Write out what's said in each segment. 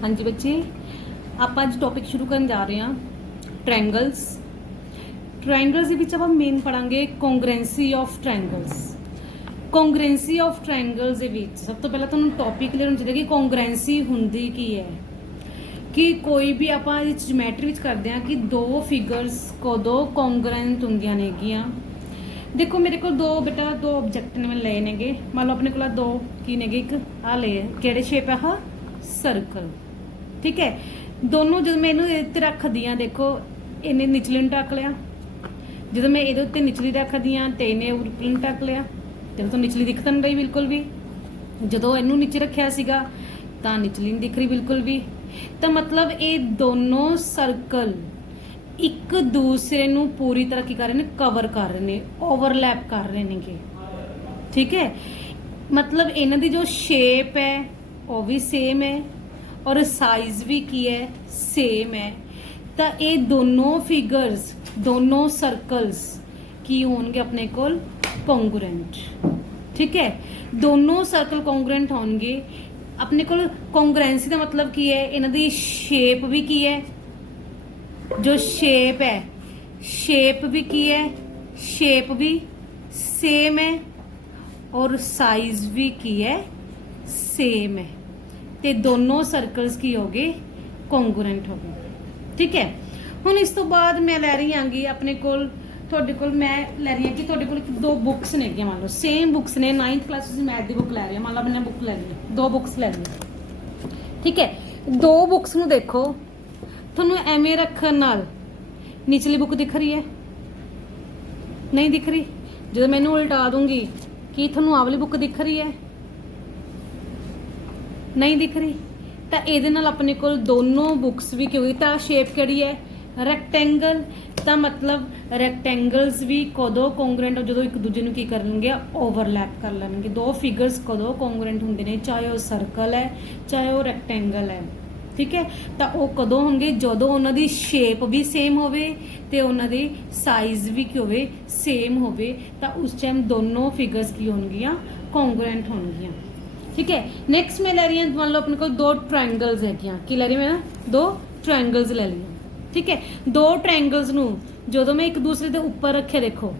हाँ जी बच्चे, आप अज टॉपिक शुरू करन जा रहे हैं ट्रायंगल्स। ट्रायंगल्स ਦੇ ਆਪਾਂ ਮੇਨ ਪੜਾਂਗੇ congruency of triangles. Congruency of triangles ਦੇ ਵਿੱਚ ਸਭ ਤੋਂ ਪਹਿਲਾਂ ਤੁਹਾਨੂੰ ਟੌਪਿਕ ਕਲੀਅਰ ਹੋਣਾ ਚਾਹੀਦਾ ਕਿ ਕੌਂਗਰੈਂਸੀ ਹੁੰਦੀ ਕੀ ਹੈ। ਕਿ ਕੋਈ ਵੀ ਆਪਾਂ ਇਸ ਜਿਓਮੈਟਰੀ ਵਿੱਚ ਕਰਦੇ ਹਾਂ ਕਿ ਦੋ ਫਿਗਰਸ ਕਦੋਂ ਕੌਂਗਰੈਂਟ ਹੁੰਦੀਆਂ ਨੇਗੀਆਂ। देखो मेरे को दो बेटा दो ऑब्जेक्ट ने मैं ले नेगे, मान लो अपने को दो की नेगे, एक आ ले केड़े शेप है हा सर्कल, ठीक है। दोनों जो मैं इन्हें रख दिया, देखो इन्हें निचली ने ढक लिया, जो मैं ये उत्ते निचली रख दिया तो इन्हें उपरली ने ढक लिया, देखो तो निचली दिख तो नहीं रही बिल्कुल भी। जो इनू नीचे रखा सीगा तो निचली नहीं दिख रही बिल्कुल भी। तो मतलब ये दोनों सर्कल एक दूसरे नू पूरी तरह की कर रहे हैं, कवर कर रहे हैं, ओवरलैप कर रहे हैं, ठीक है। मतलब इन्हां दी जो शेप है वो भी सेम है और साइज भी की है सेम है। तो ये दोनों फिगर्स दोनों सर्कल्स की होंगे अपने कोल कॉन्ग्रुएंट, ठीक है। दोनों सर्कल कॉन्ग्रुएंट होंगे अपने कोल। कॉन्ग्रुएंसी का मतलब की है, इन्हां दी शेप भी की है, जो शेप है शेप भी की है, शेप भी सेम है और साइज भी की है सेम है। ते दोनों सर्कल्स की हो गए कॉन्ग्रुएंट हो गए, ठीक है। हुण इस तो बाद मैं लै रही आंगी अपने कोल, तुहाडे कोल मैं लै रही कि तुहाडे कोल दो बुक्स ने, मान लो सेम बुक्स ने, 9th क्लास मैथ की बुक लै रही, मान लो मैंने बुक लै ली, दो बुक्स लै ली, ठीक है। दो बुक्स नूं देखो, थोनू एवें रखन नाल निचली बुक दिख रही है, नहीं दिख रही। जो मैनू उल्टा दूंगी कि थोनू आ वाली बुक दिख रही है, नहीं दिख रही। तो ये अपने को दोनों बुक्स भी क्यों, तो शेप किहड़ी है रैक्टेंगल। तो मतलब रैक्टेंगल्स भी कदों कॉन्ग्रुएंट, जो एक दूजे नूं की करनगे ओवरलैप कर लेंगे। दो फिगर्स कदों कॉन्ग्रुएंट होंदे ने, चाहे वह सर्कल है चाहे वह रैक्टेंगल है, ठीक है। तो वह कदों होंगे जदों उन्हां दी शेप भी सेम होवे ते उन्हां दी साइज भी की होवे सेम होवे। तो उस टाइम दोनों फिगर्स की होणगियां कॉन्ग्रुएंट होणगियां, ठीक है। नैक्सट मैं लै रही हूँ, मान लो अपने को दो ट्रायंगल्स है, की लै रही मैं दो ट्रायंगल्स लै लिया, ठीक है। दो ट्रायंगल्स नूं जदों मैं एक दूसरे के उपर रखे, देखो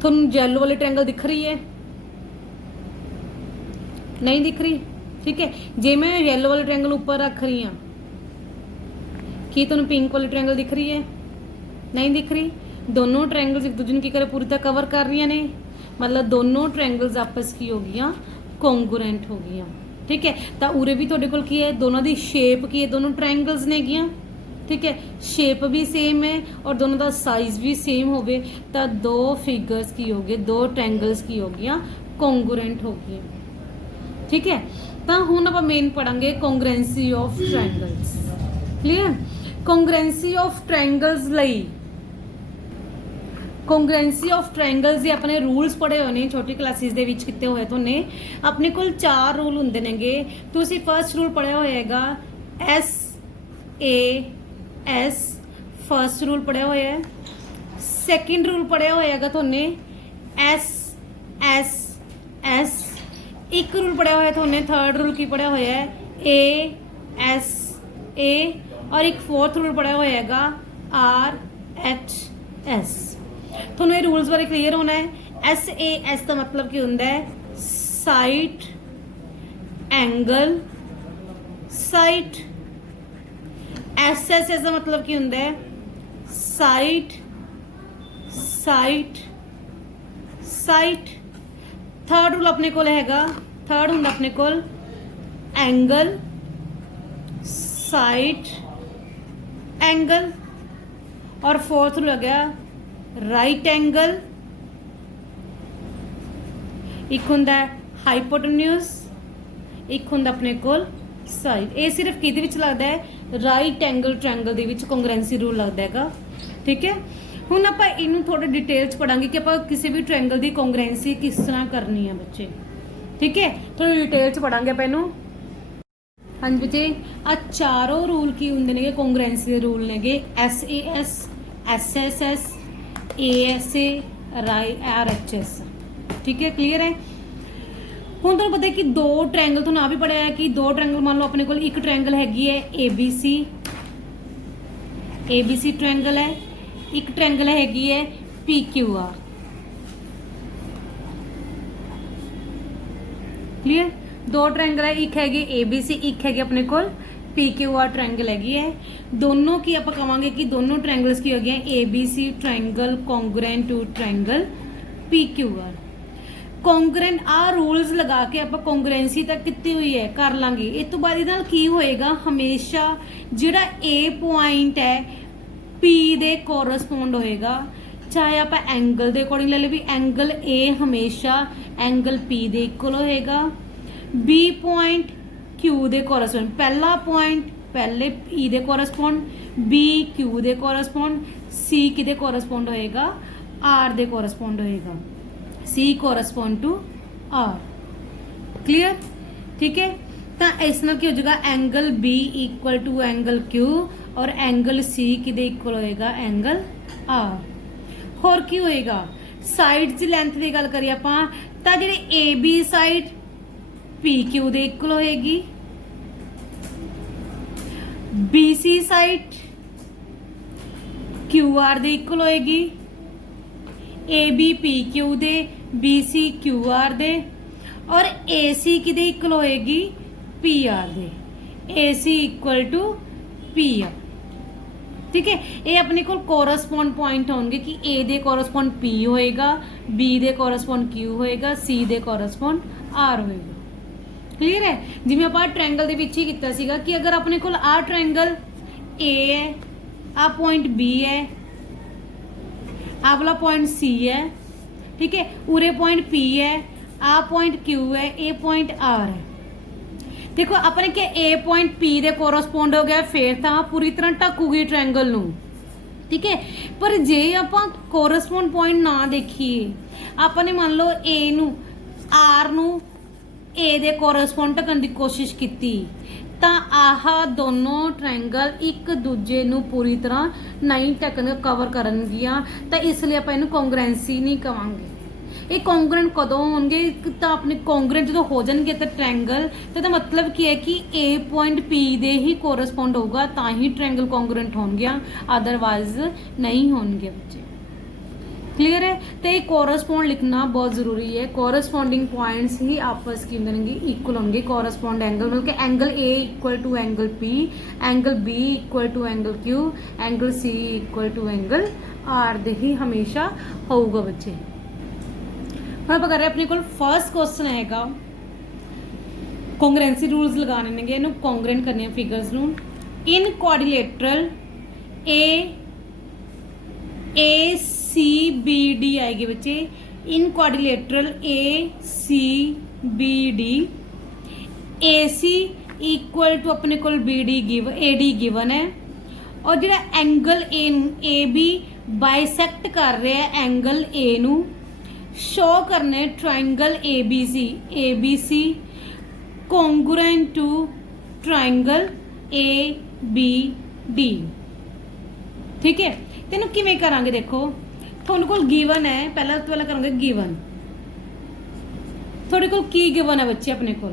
तुहानूं येलो वाली ट्रायंगल दिख रही है, नहीं दिख रही, ठीक है। जे मैं येलो वाले ट्रायंगल ऊपर रख रही हाँ, कि तुहानूं पिंक वाली ट्रायंगल दिख रही है, नहीं दिख रही। दोनों ट्रायंगल्स एक दूसरे नूं की करे पूरी तरह कवर कर रही ने, मतलब दोनों ट्रायंगल्स आपस की हो गई कॉन्ग्रुएंट हो गई, ठीक है। तो उरे भी तुहाडे कोल की है, दोनों की शेप की है, दोनों ट्रायंगल्स ने गियां, ठीक है। शेप भी सेम है और दोनों का साइज भी सेम होवे, तो दो फिगर्स की हो गए, दो ट्रायंगल्स की हो गई कॉन्ग्रुएंट हो गई, ठीक है। तो हुण आपां मेन पढ़ांगे congruency of triangles, clear. Congruency of triangles लई कॉन्ग्रुएंसी ऑफ ट्रायंगल्स दे अपने रूल्स पढ़े हुए ने, छोटी क्लासिस दे विच किते होए तुहाने। अपने कोल 4 रूल हुंदे नेगे। तुसीं फर्स्ट रूल पढ़िया होएगा SAS, फर्स्ट रूल पढ़िया होया है। सैकेंड रूल पढ़िया होएगा तुहाने SSS। एक रूल पढ़िया होया तुहाने, थर्ड रूल की पढ़िया होया है ASA और एक फोर्थ रूल पढ़िया होएगा RHS। तुहानूं ये रूल्स बारे क्लीयर होना है। SAS का मतलब की हुंदा है साइट एंगल साइट। SSS का मतलब की हुंदा है site site site. Third rule अपने कोल हैगा, थर्ड हुंदा अपने कोल एंगल साइट एंगल और फोर्थ रूल आ गया राइट एंगल। एक हुंदा हाइपोटेन्यूज, एक हुंदा अपने कोल साइड। ये सिर्फ किहदे विच लगदा है राइट एंगल ट्रायंगल दे विच कॉन्ग्रुएंसी रूल लगदा हैगा, ठीक है। हुण आपां इनू थोड़ा डिटेल च पढ़ांगे कि आपां किसी भी ट्रायंगल की कॉन्ग्रुएंसी किस तरह करनी है बच्चे, ठीक है। थोड़ा डिटेल च पढ़ांगे आपां इनू। हाँ जी बच्चे, आ चारों रूल की हुंदे ने कॉन्ग्रुएंसी दे rule नेगे SAS, SSS, ASA, RHS, ठीक है, क्लीयर है। ਹੁਣ ਤੁਹਾਨੂੰ ਪता है कि दो ट्रायंगल तो ना भी पढ़िया है कि दो ट्रायंगल मान लो अपने को एक ट्रायंगल हैगी है ABC ट्रायंगल है, एक ट्रायंगल हैगी है PQR। क्लियर? दो ट्रायंगल है, एक हैगी ABC, एक हैगी अपने को PQR ट्रायंगल हैगी है। दोनों की आप कहांगे कि दोनों ट्रायंगल्स की होगी ABC triangle congruent to triangle PQR। Congruent आ रूल्स लगा के आप कॉन्ग्रुएंसी तक कितनी हुई है कर लांगे। इस तो बाद इहदे नाल की होएगा, हमेशा जिहड़ा A पॉइंट है P दे कोरसपोंड होएगा, चाहे आप एंगल दे अकॉर्डिंग ले लो भी एंगल A हमेशा एंगल P दे इक्वल होएगा। B पॉइंट Q दे कोरसपोंड, पहला पॉइंट पहले E दे कोरसपोंड, B Q दे कोरसपोंड, C किदे कोरसपोंड होएगा R दे कोरसपोंड होएगा। C correspond to R। Clear? ठीक है, तो इस नाल की हो जाएगा angle B equal to angle Q और एंगल C किदे इक्वल होएगा एंगल R। होर की होएगा, साइड की लेंथ की गल करिए आपां तां जिहड़ी AB साइड PQ दे इक्वल होएगी, BC साइड QR दे इक्वल होएगी, AB PQ दे, BC QR दे और AC किदे इक्वल होएगी PR दे, AC इक्वल टू PR। ठीक है, ये अपने को कोरसपोंड पॉइंट होंगे कि A दे कोरसपोंड P होएगा, B दे कोरसपोंड Q होएगा, C दे कोरसपोंड R होएगा। क्लियर है? जिवें आपां ट्रायंगल दे विच ही कीता सीगा कि अगर अपने को आ ट्रायंगल A है, आ पॉइंट B है, आ वाला पॉइंट C है, ठीक है, उरे पॉइंट P है, आ पॉइंट Q है, ए पॉइंट R है। देखो अपने क्या A पॉइंट P दे कोरसपोंड हो गया, फिर तो पूरी तरह ढकूगी ट्रायंगल नू। ठीक है, पर जे आपां कोरसपोंड पॉइंट ना देखिए, आपने मान लो A नू R नू A दे कोरसपोंड ढकन की कोशिश की ਤਾਂ ਆਹ ਦੋਨੋਂ ट्रायंगल एक दूजे ਨੂੰ पूरी तरह नहीं ढकन कवर करनगियां, ਤਾਂ ਇਸ ਲਈ ਆਪਾਂ ਇਹਨੂੰ ਕੌਂਗਰੈਂਸੀ नहीं ਕਵਾਂਗੇ। ਇਹ ਕੌਂਗਰੈਂਟ ਕਦੋਂ ਹੋਣਗੇ ਤਾਂ ਆਪਣੇ ਕੌਂਗਰੈਂਟ ਜਦੋਂ ਹੋ ਜਾਣਗੇ ਤਾਂ ट्रायंगल ਤਾਂ ਇਹਦਾ ਮਤਲਬ ਕੀ ਹੈ ਕਿ A ਪੁਆਇੰਟ P ਦੇ ਹੀ ਕੋਰਸਪੋਂਡ ਹੋਊਗਾ ਤਾਂ ਹੀ ट्रायंगल ਕੌਂਗਰੈਂਟ ਹੋਣਗੇ, ਅਦਰਵਾइज नहीं ਹੋਣਗੇ ਬੱਚੇ। क्लियर है? तो ये कोरसपोंड लिखना बहुत जरूरी है। कोरसपोंडिंग पॉइंट्स ही आपस की बनेंगे इक्वल होंगे। कोरसपोंड एंगल मतलब कि angle A equal to angle P, angle B equal to angle Q, angle C equal to angle R दे ही हमेशा होगा बच्चे। हम आप कर रहे अपने को फर्स्ट क्वेश्चन हैगा कॉन्ग्रुएंसी रूल्स लगाने ने, इन्हू कॉन्ग्रुएंट करने फिगर्स नू इन क्वाड्रिलेटरल ACBD आएगी बच्चे। In quadrilateral ACBD AC equal to अपने को BD गिवन AD गिवन है और जो एंगल AB बाइसेक्ट कर रहे हैं एंगल A नू, शो करने triangle ABC congruent to triangle ABD। ठीक है, तेनों किवें करांगे देखो, थोड़े को गिवन है, पहला तो पहला करेंगे गिवन। थोड़े को की गिवन है बच्चे अपने को,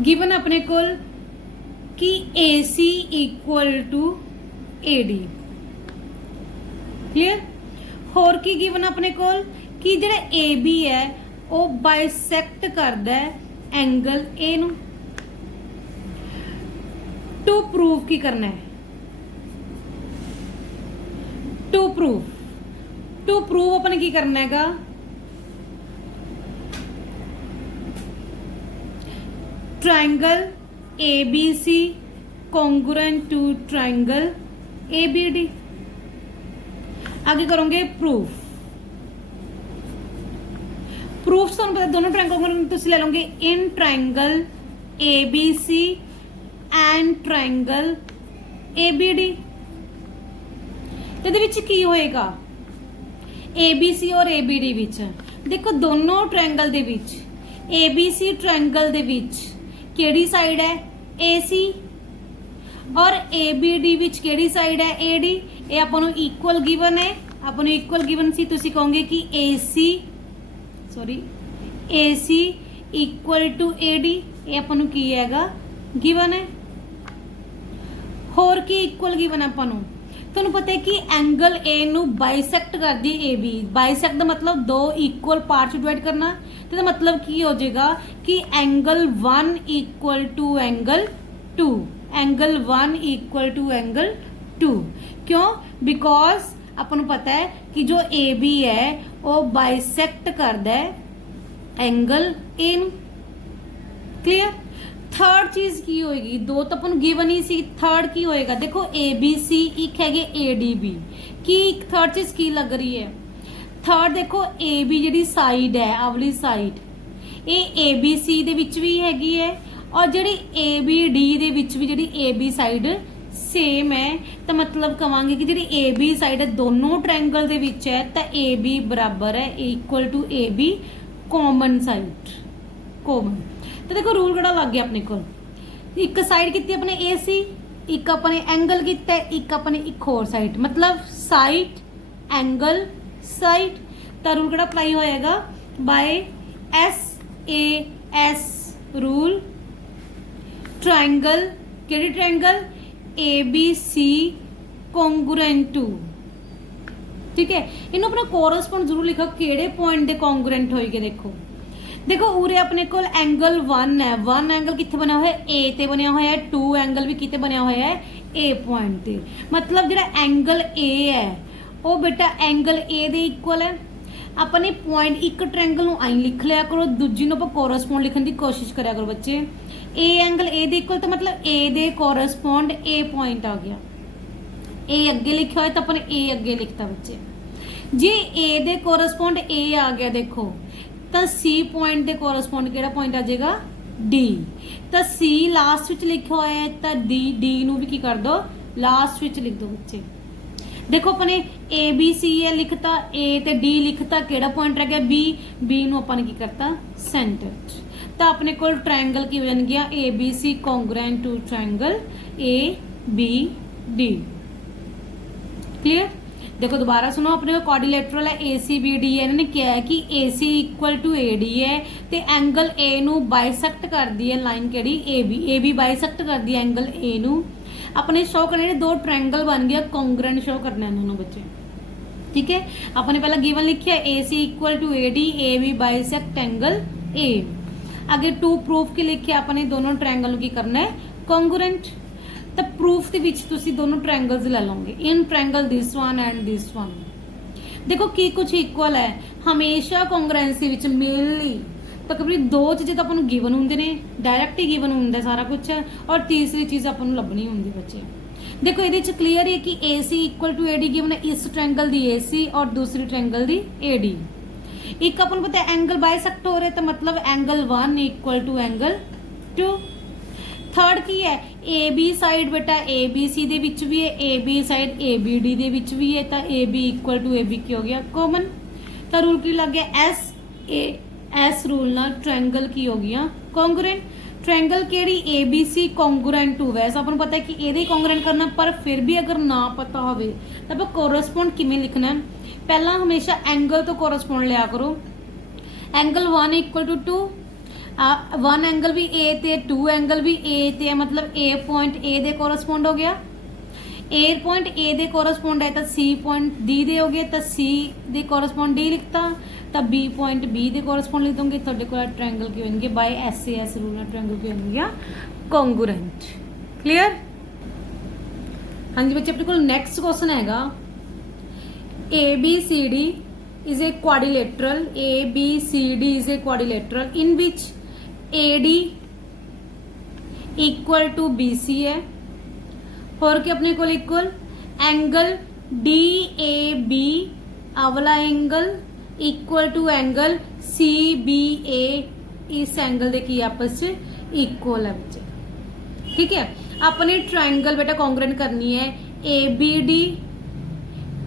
गिवन अपने को कि AC equal to AD। Clear? होर की गिवन अपने को कि जिहड़ा AB है वो बाइसेक्ट करदा है एंगल A नू। टू प्रूव की करना है, टू प्रूव अपने की करना हैगा triangle ABC congruent to triangle ABD। आगे करोगे प्रूफ। ਤੁਹਾਨੂੰ ਪਤਾ दोनों ट्रायंगल ਤੁਸੀਂ ले लोगे in triangle ABC and triangle ABD। ਇਹਦੇ ਵਿੱਚ ਕੀ ਹੋਏਗਾ ABC और ABD ਵਿੱਚ ਦੇਖੋ ਦੋਨੋਂ ट्रायंगल ਦੇ ਵਿੱਚ ABC ट्रायंगल ਦੇ ਵਿੱਚ ਕਿਹੜੀ ਸਾਈਡ ਹੈ AC और ABD ਵਿੱਚ ਕਿਹੜੀ ਸਾਈਡ ਹੈ AD। ਇਹ ਆਪਾਂ ਨੂੰ ਇਕੁਅਲ ਗਿਵਨ ਹੈ, ਆਪਾਂ ਨੂੰ ਇਕੁਅਲ ਗਿਵਨ ਸੀ, ਤੁਸੀਂ ਕਹੋਗੇ ਕਿ AC AC equal to AD, ਇਹ ਆਪਾਂ ਨੂੰ ਕੀ ਹੈਗਾ ਗਿਵਨ ਹੈ। ਹੋਰ ਕੀ ਇਕੁਅਲ ਗਿਵਨ ਆਪਾਂ ਨੂੰ, ਤੁਹਾਨੂੰ ਪਤਾ ਹੈ ਕਿ ਐਂਗਲ A ਨੂੰ ਬਾਈਸੈਕਟ ਕਰਦੀ AB। ਬਾਈਸੈਕਟ ਦਾ ਮਤਲਬ ਦੋ ਇਕੁਅਲ ਪਾਰਟ ਚ ਡਿਵਾਈਡ ਕਰਨਾ, ਤੇ ਇਹਦਾ ਮਤਲਬ ਕੀ ਹੋ ਜਾਏਗਾ ਕਿ angle 1 equal to angle 2, angle 1 equal to angle 2। ਕਿਉਂ? ਬਿਕੋਜ਼ ਆਪਾਂ ਨੂੰ ਪਤਾ ਹੈ ਕਿ ਜੋ AB ਹੈ ਉਹ ਬਾਈਸੈਕਟ ਕਰਦਾ ਹੈ ਐਂਗਲ A ਨੂੰ। ਕਲੀਅਰ? थर्ड चीज की होएगी, दो तो अपन गिवन ही सी, थर्ड की होएगा देखो ABC एक है ADB की, थर्ड चीज की लग रही है, थर्ड देखो AB जी साइड है आवली साइड, ये ABC दे विच भी हैगी है, और जी ABD दे विच भी जी AB साइड सेम है, तो मतलब कहांगे कि जी AB साइड है दोनों ट्रायंगल दे विच है, तो AB बराबर है equal to AB common side, common. तो देखो रूल किहड़ा लग गया अपने को, एक साइड की अपने AC, एक अपने एंगल किया, एक अपने एक होर साइड, मतलब साइड एंगल साइड। तो रूल किहड़ा अप्लाई होएगा बाय SAS रूल। ट्रायंगल किहड़ी ट्रायंगल ABC कॉन्ग्रुएंट टू, ठीक है। इन्हों अपना कोरस्पोंड जरूर लिखो किहड़े पॉइंट दे कॉन्ग्रुएंट होएगे। देखो उरे अपने को एंगल 1 है, 1 एंगल कित्थे बनया होया A ते बनया होया है, 2 एंगल भी कित्थे बनया होया है A पॉइंट ते, मतलब जिहड़ा एंगल A है वो बेटा एंगल A दे इक्वल है। अपने पॉइंट एक ट्रायंगल नूं आई लिख लिया करो, दूजी नूं आपां कोरस्पोंड लिखण दी कोशिश करया करो बच्चे। A एंगल A दे इक्वल तो मतलब A दे कोरस्पोंड A पॉइंट आ गया, A अगे लिखा होया तो अपने A अगे लिखता बच्चे। जे A दे कोरस्पोंड A आ गया देखो, तो C पॉइंट के कोरस्पोंड केड़ा पॉइंट आ जाएगा D, तो C लास्ट विच लिखा हुआ है, तो D नू भी की कर दो लास्ट विच लिख दो बच्चे। देखो अपने ABC है लिखता, A ते D लिखता, केड़ा पॉइंट रह गया B नू अपन की करता सेंटर। तो अपने को ट्रायंगल की बन गया ABC congruent to triangle ABD। Clear? देखो दोबारा सुनो, अपने को क्वाड्रिलेटरल है ACBD है, इन्होंने क्या है कि AC इक्वल टू AD है, तो एंगल A नू बाइसेक्ट कर दी है लाइन केड़ी AB बाइसेक्ट कर दी एंगल A नू। अपने शो करने दो ट्रायंगल बन गया कॉन्ग्रुएंट शो करना है दोनों बच्चे, ठीक है। अपने पहला गिवन लिखिया AC equal to AD, AB bisect angle A। आगे टू प्रूफ के लिखिया अपने दोनों ट्रायंगल की करना है कॉन्ग्रुएंट। तो प्रूफ के विच तुसी दोनों ट्रायंगल्स ले लोगे, in triangle this one and this one. देखो की कुछ इक्वल है, हमेशा कॉन्ग्रुएंसी विच मेनली तकरीबन दो चीज़ें तो अपन गिवन होंगे ने, डायरैक्ट ही गिवन होंगे सारा कुछ, और तीसरी चीज़ अपन लभनी होंगी बच्चे। देखो ये क्लीयर है कि AC equal to AD given है, इस ट्रायंगल दी AC और दूसरी ट्रायंगल दी AD। एक अपन पता है एंगल बाइसेक्ट हो रहे, तो मतलब angle 1 equal to angle 2। Third की है AB साइड बेटा ABC दे विच भी है, AB साइड ABD दे विच भी है, तो AB इक्वल टू AB की हो गया कॉमन। तो रूल की लग गया S रूल ना ट्रायंगल की हो गया कॉन्ग्रुएंट। ट्रायंगल केड़ी ABC कॉन्ग्रुएंट टू, वैसे अपन पता है कि ये कॉन्ग्रुएंट करना, पर फिर भी अगर ना पता हो तो आप कोरस्पोंड किमें लिखना है। पहला हमेशा एंगल तो कोरस्पोंड लिया करो, एंगल 1 इक्वल टू 2, 1 एंगल भी A ते 2 एंगल भी A ते, मतलब A पॉइंट A दे कोरस्पोंड हो गया, A पॉइंट A दे कोरस्पोंड है तो C पॉइंट D दे हो गया, तो C दे कोरस्पोंड D लिखता, तो B पॉइंट B दे कोरस्पोंड लिख दोगे, थोड़े को ट्रायंगल की होंगे बाय SAS रूल में ट्रायंगल की होंगे कॉन्ग्रुएंट। क्लियर? हाँ जी बच्चे, अपने को नेक्स्ट क्वेश्चन हैगा ABCD is a quadrilateral, ABCD is a quadrilateral in which AD equal to BC है, और क्या अपने को इक्वल एंगल DAB अवला angle equal to angle CBA, इस एंगल दे की आपस में इक्वल है बच्चे। ठीक है, अपने ट्रायंगल बेटा कॉन्ग्रुएंट करनी है ABD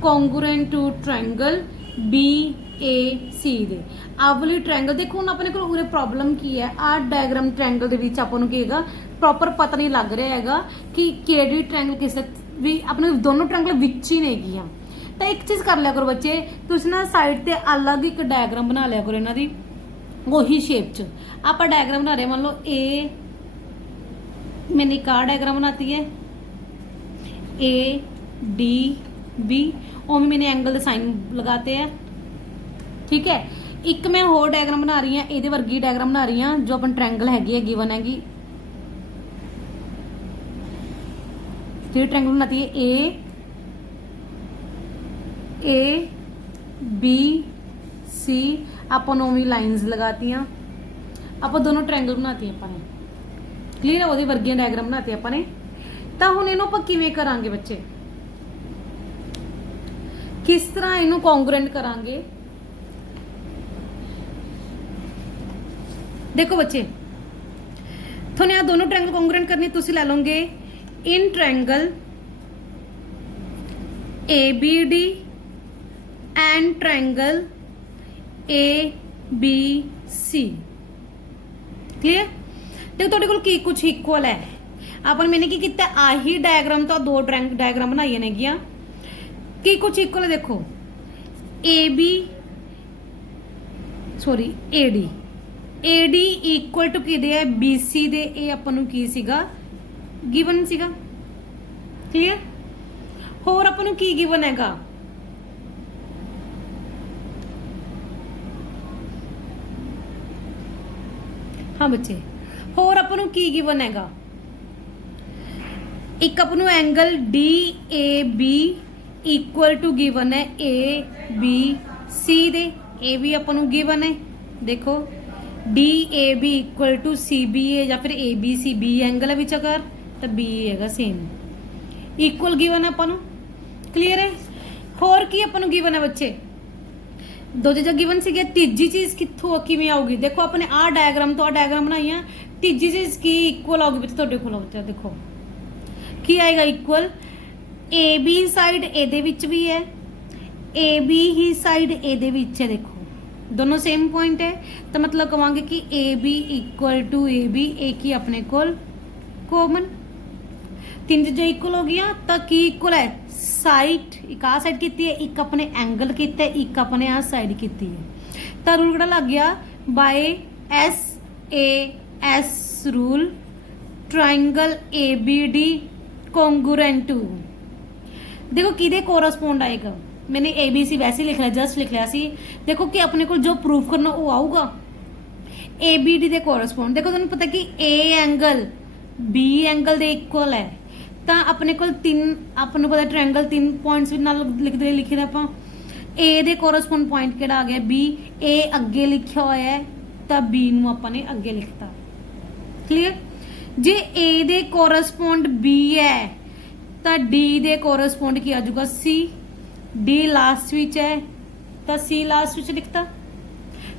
congruent to triangle BAC दे आवली ट्रायंगल। देखो हम अपने को उरे प्रॉब्लम की है, आ डायग्राम ट्रायंगल दे विच आपां नूं की हैगा प्रॉपर पता नहीं लग रहा हैगा कि किहड़ी ट्रायंगल किस भी अपने दोनों ट्रायंगल विच ही नहीं गया। तो एक चीज़ कर लिया करो बच्चे, तुसीं ना साइड ते अलग एक डायग्राम बना लिया करो इन्हां दी, वही शेप च आप डायग्राम बना रहे हैं, मान लो ए, मैंने एक डायग्राम बनाती है ए डी बी, और मैंने एंगल के साइन लगाते हैं, ठीक है। एक मैं होर डायग्राम बना रही हूँ, ये वर्गी डायग्राम बना रही हूँ जो अपन ट्रैंगल हैगी है, गिवन हैगी, ट्रैंगल बनाती है ए बी सी, अपन ओवी लाइंस लगाती हैं, आप दोनों ट्रैंगल बनाती हैं अपने, क्लीयर है, वो वर्गियां डायग्राम बनाते हैं अपने। तो हुण इहनूं आपां किवें करांगे बच्चे, किस तरह इहनूं कॉन्ग्रुएंट करांगे। देखो बच्चे, थोने आ दोनों ट्रैंगल कॉन्ग्रुएंट करनी, तुसीं लै लोगे in triangle A B D and triangle A B C, clear. देखो तुहाडे कोल की कुछ इक्वल है, अपन मैंने की किया आही डायग्राम तो दो डायग्राम बनाई नेगियां, की कुछ इक्वल है। देखो A B sorry A D equal to किदे है बी सी दे, ये अपन नूं की सीगा गिवन सीगा, क्लियर। होर अपन नूं की गिवन हैगा, हाँ बच्चे, होर अपन नूं की गिवन हैगा, एक अपन नूं angle D A B equal to given है ए बी सी दे, ए भी अपन नूं गिवन है। देखो D A B equal to C B A, या फिर A B C, B angle है विच अगर तो बी हैगा सेम, इक्वल गिवन है अपन नूं, क्लियर है। होर की अपन नूं गिवन है बच्चे, दो चीज़ां गिवन सी, तीजी चीज़ कित्थों किवें आऊगी। देखो अपने आ डायग्राम तो आ डायग्राम बनाई है, तीजी चीज़ की इक्वल आऊगी बच्चे तुहाडे कोल, बच्चा देखो की आएगा इक्वल, ए बी साइड ए विच भी है, ए बी ही साइड ए विच है, देखो दोनों सेम पॉइंट है, तो मतलब कहांगे कि A B equal to A B, एक ही अपने कोल कॉमन, तीन चीज़ें इक्वल हो गई, तो की इक्वल है साइड, एक आ साइड की है, एक अपने एंगल किया, एक अपने आ साइड की है, तो रूल किहड़ा लग गया by S rule, triangle A B D congruent to, देखो किदे कोरस्पोंड आएगा, मैंने ए बी सी वैसे ही लिख लिया, जस्ट लिख लिया सी, देखो कि अपने को जो प्रूफ करना वो आऊगा ए बी डी दे कोरस्पोंड। देखो तुहानूं पता कि ए एंगल बी एंगल दे इक्वल है, तो अपने को तीन, अपने पता ट्रायंगल तीन पॉइंट्स भी नाल लिखे दे आपां, ए दे कोरस्पोंड पॉइंट किहड़ा आ गया बी, ए अगे लिखा हुआ है तो बी नूं आपां ने अगे लिखता, क्लियर। जे ए दे कोरस्पोंड बी है तो डी दे कोरस्पोंड की आ जाऊगा सी, डी लास्ट विच है तो सी लास्ट विच लिखता,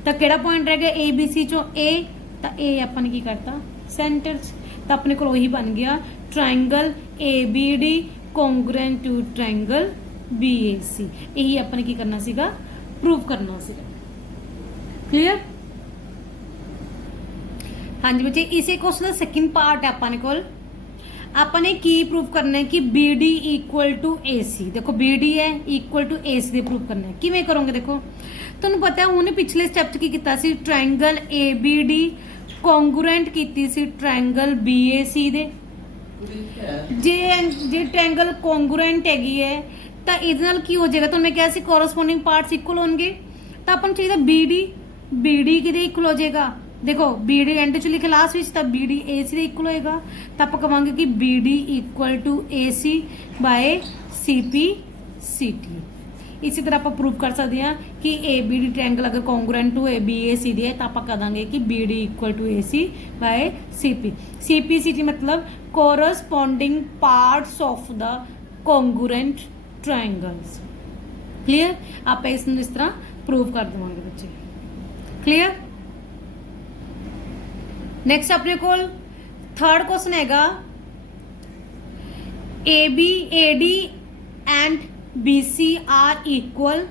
तो किहड़ा पॉइंट रह गया ए बी सी चो ए, तो ए अपन ने की करता सेंटर च, तो अपने को वही बन गया triangle A B D congruent to triangle B A C, यही अपन की करना सीगा प्रूव करना सीगा, क्लियर। हाँ जी बच्चे, इसे क्वेश्चन का सेकंड पार्ट है अपने को, आपने की प्रूव करना है कि B D equal to A C, देखो बी डी है equal to A C prove करना है, किवें करोगे। देखो तुहानूं पता है उन्हें पिछले स्टेप की किया सी, triangle A B D congruent की सी ट्रायंगल बी ए सी दे, जे ट्रायंगल कॉन्ग्रुएंट हैगी है तो इहदे नाल की हो जाएगा, तो मैं क्या सी कोरस्पोंडिंग पार्ट्स इक्वल होंगे, तो अपन चाहिए बी डी किदे इक्वल हो जाएगा, देखो बी डी एंड च लिखे लास्ट विच, तो B D A C equal होएगा, तो आप कहांगे कि B D equal to A C by C P C T. इसी तरह आप प्रूव कर सकते हैं कि ए बी डी ट्रायंगल अगर congruent to A B A C दी है तो आप कह देंगे कि B D equal to A C by C P C T, मतलब corresponding parts of the congruent triangles, clear. आप इसमें इस तरह प्रूव कर देंगे बच्चे, क्लियर। नेक्स्ट अपने को थर्ड क्वेश्चन हैगा A D and B C are equal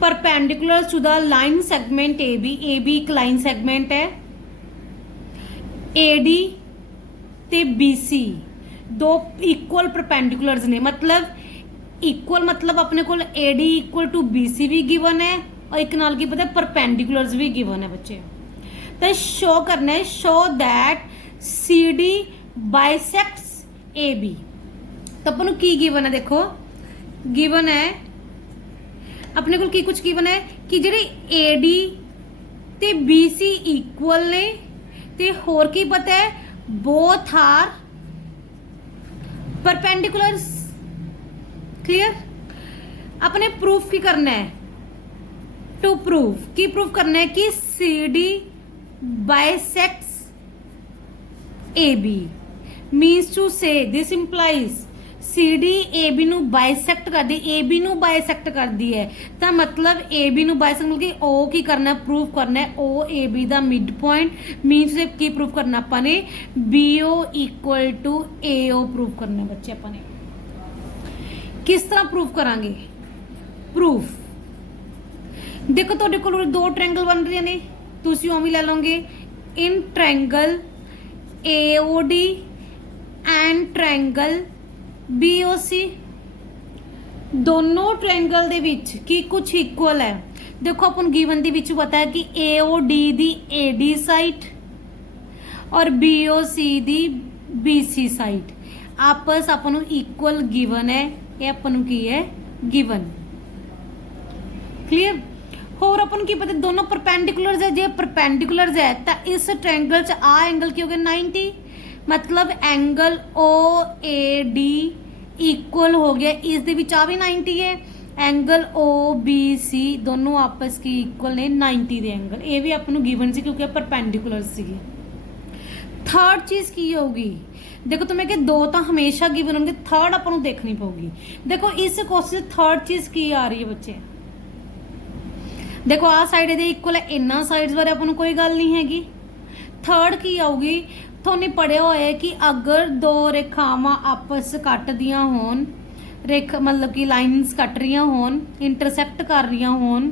perpendicular to the line segment A B एक लाइन सेगमेंट है, ए डी ते बी सी दो इक्वल परपेंडिकुलर्स ने, मतलब इक्वल मतलब अपने को A D equal to B C भी गिवन है और एक नाल की पता परपेंडिकुलर्स भी गिवन है बच्चे। तो शो करना है, show that C D bisects A B. तो अपन की गिवन है, देखो गिवन है अपने को की कुछ गिवन है कि ਜਿਹੜੇ ए डी ते बी सी इक्वल ने, ते होर की पता है बोथ आर परपेंडिकुलर्स। क्लियर। अपने प्रूफ की करना है, टू प्रूव की प्रूफ करना है कि C D bisects A B means to say this implies C D A B नू बाइसेक्ट कर दी, ए बी नू बाइसेक्ट कर दी है, तो मतलब ए बी नू बाइसेक्ट मतलब कि ओ की करना है, प्रूफ करना है ओ ए बी दा मिड पॉइंट मीन्स की प्रूफ करना अपने B O equal to A O proof करना है बच्चे। अपने किस तरह प्रूफ करांगे? प्रूफ देखो तुहाडे कोल दो ट्रायंगल बन रहे ने, तुसीं उवें ले लोगे in triangle AOD and triangle BOC। दोनों ट्रायंगल दे विच की कुछ इक्वल है। देखो अपन गिवन दे विच पता है कि AOD दी AD साइड और BOC दी BC साइड आपस अपन इक्वल गिवन है, ये अपन की है गिवन। क्लियर। होर अपन की पता दोनों परपेंडिकुलर्स है, जे परपेंडिकुलर्स है तो इस ट्रायंगल च आ एंगल की हो गया 90, मतलब एंगल OAD इक्वल हो गया, इस दे विच आ भी 90 है, एंगल OBC दोनों आपस की इक्वल ने 90 दे एंगल, ये भी अपन गिवन सी क्योंकि परपेंडिकुलर सी। थर्ड चीज की होगी, देखो तुम्हें कि दो तो हमेशा गिवन होंगे, थर्ड अपन देखनी पड़ेगी। देखो इस क्वेश्चन थर्ड चीज की आ रही है बच्चे, देखो आ साइड दे इक्वल है, इन्ना साइड्स बारे अपन कोई गल नहीं हैगी। थर्ड की आऊगी, थोने पढ़िया होया है कि अगर दो रेखावां आपस कट दियां होन, रेखा मतलब कि लाइनस कट रही होन, इंटरसेक्ट कर रही होन,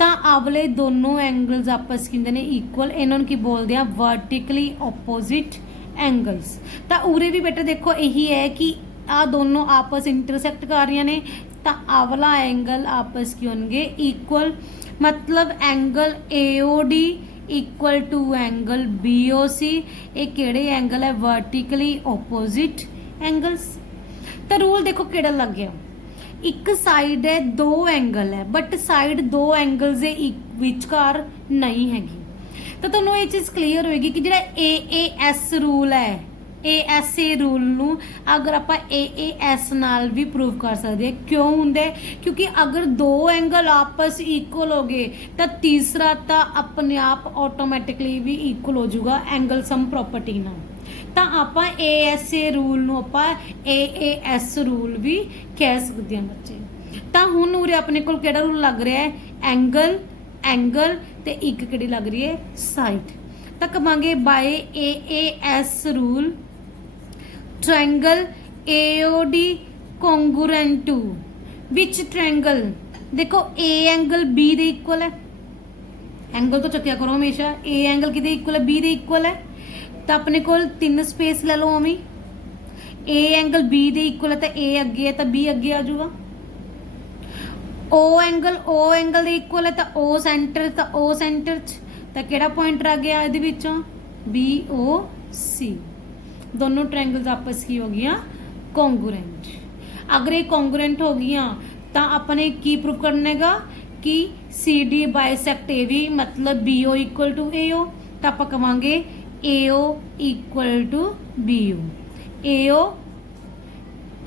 तो आवले दोनों एंगल्स आपस किंदे ने इक्वल, इन्होंने की बोलते हैं वर्टिकली ओपोजिट एंगल्स। तो उरे भी बेटा देखो यही है कि आ दोनों आपस इंटरसेक्ट कर रही ने, तो आवला एंगल आपस की होंगे इक्वल, मतलब angle AOD equal to angle BOC। ये केड़े एंगल है? Vertically opposite angles. तो रूल देखो केड़ा लग गया, एक साइड है दो एंगल है, बट साइड दो एंगल्स के विचकार नहीं हैगी। तो तुहानूं ये चीज़ क्लीयर होएगी कि जिहड़ा AAS रूल है, ASA रूल नू अगर आप AAS नाल भी प्रूव कर सकते हैं। क्यों होंगे? क्योंकि अगर दो एंगल आपस इक्वल हो गए तो तीसरा तो अपने आप ऑटोमैटिकली भी इक्वल हो जाऊगा एंगल सम प्रॉपर्टी ना। तो आप ASA रूल नू आप AAS रूल भी कह सकते हैं बच्चे। तो हुण उरे अपने कोल किहड़ा रूल लग रहा है? एंगल एंगल ते एक किहड़ी लग रही है? साइड। तो कहांगे by AAS rule triangle AOD congruent to which triangle? देखो A एंगल B दे इक्वल है, एंगल तो चक्या करो हमेशा, A एंगल किदे इक्वल है? B दे इक्वल है। तो अपने को तीन स्पेस ले लो अमी, A एंगल B दे इक्वल है तो A अगे है तो B अगे आ जाऊगा। O एंगल दे इक्वल है तो O सेंटर, तो O सेंटर तो केड़ा पॉइंट रह गया इहदे विचों? BOC। दोनों ट्रायंगल्स आपस की हो गया कॉन्ग्रुएंट। अगर ये कॉन्ग्रुएंट हो गया तो अपने की प्रूव करनेगा कि CD बाइसेक्ट AB, मतलब BO इक्वल टू AO। तो आप कहांगे AO equal to BO,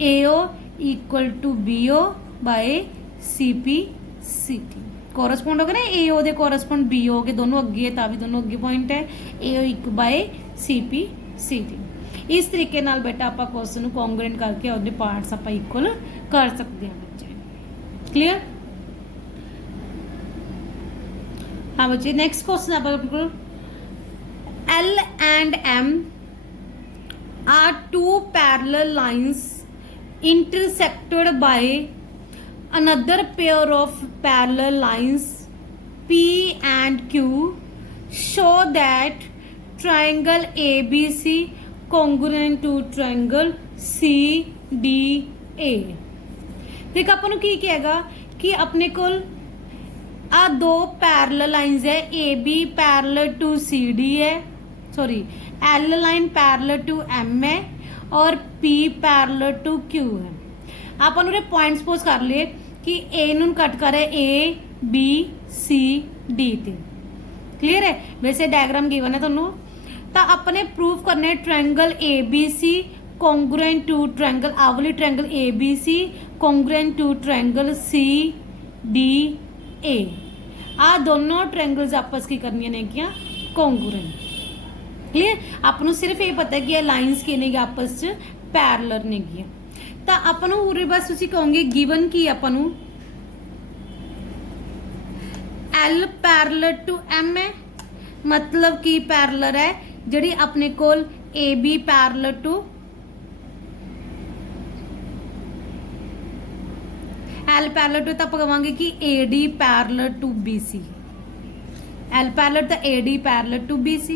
AO equal to BO by CP/CT। Correspond हो गया ना, AO दे कोरस्पोंड BO हो गए, दोनों अगे है भी दोनों अगे पॉइंट है, AO एक बाय CP/CT। इस तरीके नाल बेटा आप क्वेश्चन कॉन्ग्रुएंट करके उसके पार्ट्स आप इक्वल कर सकते हैं बच्चे। क्लियर? हाँ बच्चे, नेक्स्ट क्वेश्चन आप L and M are two parallel lines intersected by another pair of parallel lines P and Q. Show that triangle ABC congruent to triangle CDA। देख अपन की कहेगा कि अपने को आ दो पैरेलल लाइंस है, A B parallel to C D है, sorry L line parallel to M है और पी पैरेलल टू क्यू है। ਆਪਾਂ ਨੂੰ ਪੁਆਇੰਟ ਸਪੋਜ਼ ਕਰ ਲਈਏ ਕਿ ए ਨੂੰ ਕੱਟ ਕਰ ਰਿਹਾ ए बी सी डी ਤੇ ਕਲੀਅਰ ਹੈ। ਵੈਸੇ ਡਾਇਗਰਾਮ ਗਿਵਨ ਹੈ ਤੁਹਾਨੂੰ, ਤਾਂ ਆਪਾਂ ਨੇ ਪ੍ਰੂਵ ਕਰਨਾ ਹੈ triangle ABC congruent to triangle आवली triangle ABC congruent to triangle CDA। आ दोनों ट्रायंगल्स आपस की करनी ने क्या congruent। क्लियर, आप सिर्फ ये पता है कि ये लाइन्स की ने आपस च पैरेलल ने गियां। ਤਾਂ ਆਪਾਂ ਨੂੰ ਉਰੇ ਬਸ ਤੁਸੀਂ ਕਹੋਗੇ ਗਿਵਨ ਕੀ ਆਪਾਂ ਨੂੰ L ਪੈਰਲਲ ਟੂ M ਹੈ, ਮਤਲਬ ਕੀ ਪੈਰਲਲ ਹੈ ਜਿਹੜੀ ਆਪਣੇ ਕੋਲ AB parallel to L parallel to ਤਾਂ ਆਪਾਂ ਕਹਾਂਗੇ ਕਿ AD parallel to BC। L parallel ਤਾਂ AD ਪੈਰਲਲ ਟੂ BC।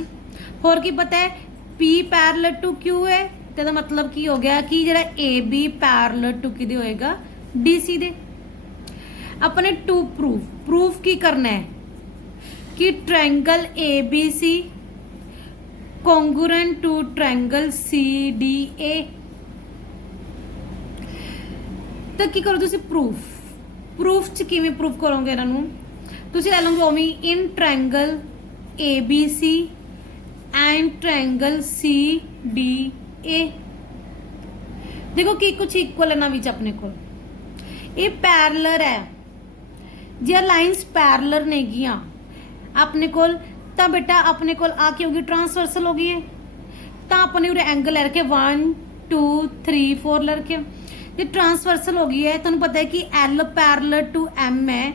ਹੋਰ ਕੀ ਪਤਾ ਹੈ P ਪੈਰਲਲ ਟੂ Q ਹੈ, तो मतलब की हो गया कि जरा ए बी पैरेलल टू किदे होएगा डी सी दे। अपने टू प्रूफ की करना है कि triangle A B C congruent to triangle C D A. तो की करो तुसी प्रूफ च किवें प्रूफ करोगे इन्हां नूं तुसी ले लोगे ओमी इन triangle A B C and triangle C D A. देखो कि कुछ इक्वल है ना विच अपने को ये पैरेलल है, जे लाइन्स पैरेलल ने गियां अपने कोल तां बेटा अपने कोल आ के होगी ट्रांसवर्सल हो गई है। तां अपने उरे एंगल ले रखे 1 2 3 4 ले रखे, ये ट्रांसवर्सल हो गई है। तुहानूं पता है कि L पैरेलल टू M है,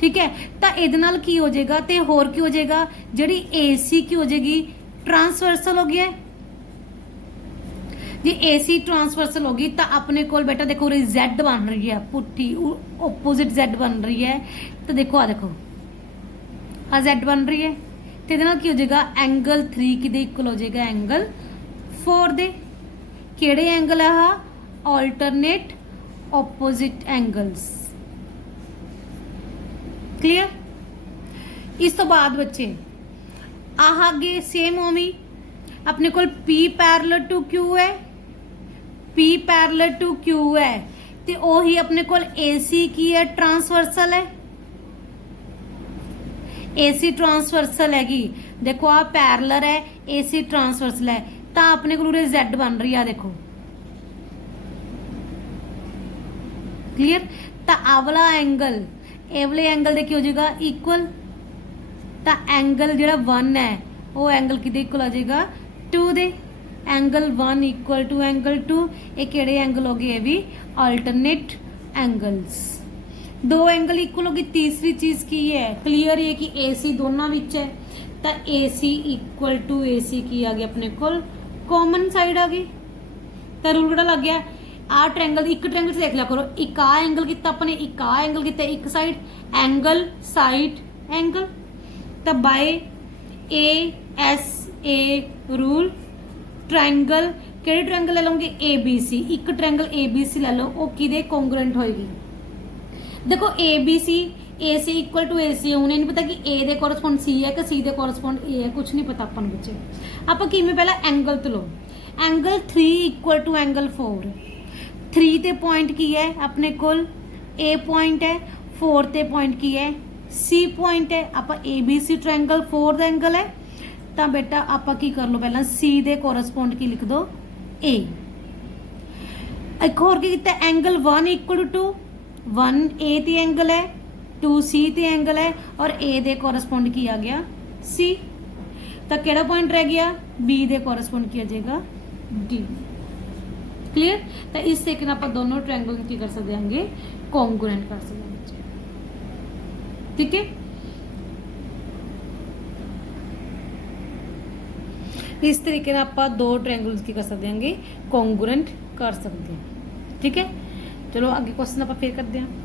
ठीक है। तां इहदे नाल की हो जाएगा ते होर की हो जाएगा जिहड़ी AC की हो जाएगी ट्रांसवर्सल हो गई है। जे AC ट्रांसवर्सल होगी तो अपने कोल बेटा देखो Z बन रही है, पुट्ठी ओपोजिट Z बन रही है। तो देखो आ देखो आ Z बन रही है तो ये की हो जाएगा एंगल 3 कि इक्वल हो जाएगा एंगल 4 दे। केड़े एंगल है ऑल्टरनेट ओपोजिट एंगल्स। क्लियर। इस तो बाद बच्चे आगे सेम ओमी अपने कोल P पैरेलल टू Q है, P पैरेलल टू Q है ते ओही अपने कोल AC की है ट्रांसवर्सल है, AC ट्रांसवर्सल हैगी। देखो आ पैरेलल है AC ट्रांसवर्सल है तो अपने को Z बन रही है देखो। क्लियर। तो आवला एंगल एवले एंगल दे की हो जाएगा इक्वल, तो एंगल जो 1 है वो एंगल कि इक्वल आ जाएगा 2 दे। एंगल 1 इक्वल टू एंगल 2 ये केड़े एंगल हो गए भी अल्टरनेट एंगल्स। दो एंगल इक्वल होगी। तीसरी चीज की है क्लियर है कि AC दोनों विच है तो AC इक्वल टू AC की आ गई अपने कोल कॉमन साइड आ गई। तो रूल केड़ा लग गया आ ट्रायंगल एक ट्रायंगल से देख लिया करो, एक आ एंगल कितना अपने एक आ एंगल कितना एक साइड एंगल साइड एंगल। तो बाय ASA रूल ट्रायंगल केड़े ट्रायंगल ले लोगे ABC, एक ट्रायंगल ABC ले लो वो किदे कॉन्ग्रुएंट होएगी। देखो ABC AC equal to AC उन्हें नहीं पता कि A दे कोरस्पोंड C है कि C दे कोरस्पोंड A है, कुछ नहीं पता अपन बच्चे। आप किवें पहला एंगल तो लो एंगल 3 इक्वल टू एंगल 4। 3 ते पॉइंट की है अपने कोल A पॉइंट है, 4 ते पॉइंट की है C पॉइंट है। आप ABC ट्रायंगल 4 दा एंगल है तो बेटा आप की कर लो पहला C दे कोरस्पोंड की लिख दो A। एक और किया एंगल 1 इक्वल टू 1 A ते एंगल है, 2 C ते एंगल है और A दे कोरस्पोंड की आ गया C। तो केड़ा पॉइंट रह गया B दे कोरस्पोंड किया जाएगा D। क्लियर। तो इस तरीके आप दोनों ट्रायंगल की कर सकते हैं कॉन्ग्रुएंट कर सकते हैं। ठीक है। इस तरीके आप दो ट्रायंगल्स की कर सकते हैं कॉन्ग्रुएंट कर सकते हैं। ठीक है। चलो आगे क्वेश्चन आप फिर करते हैं।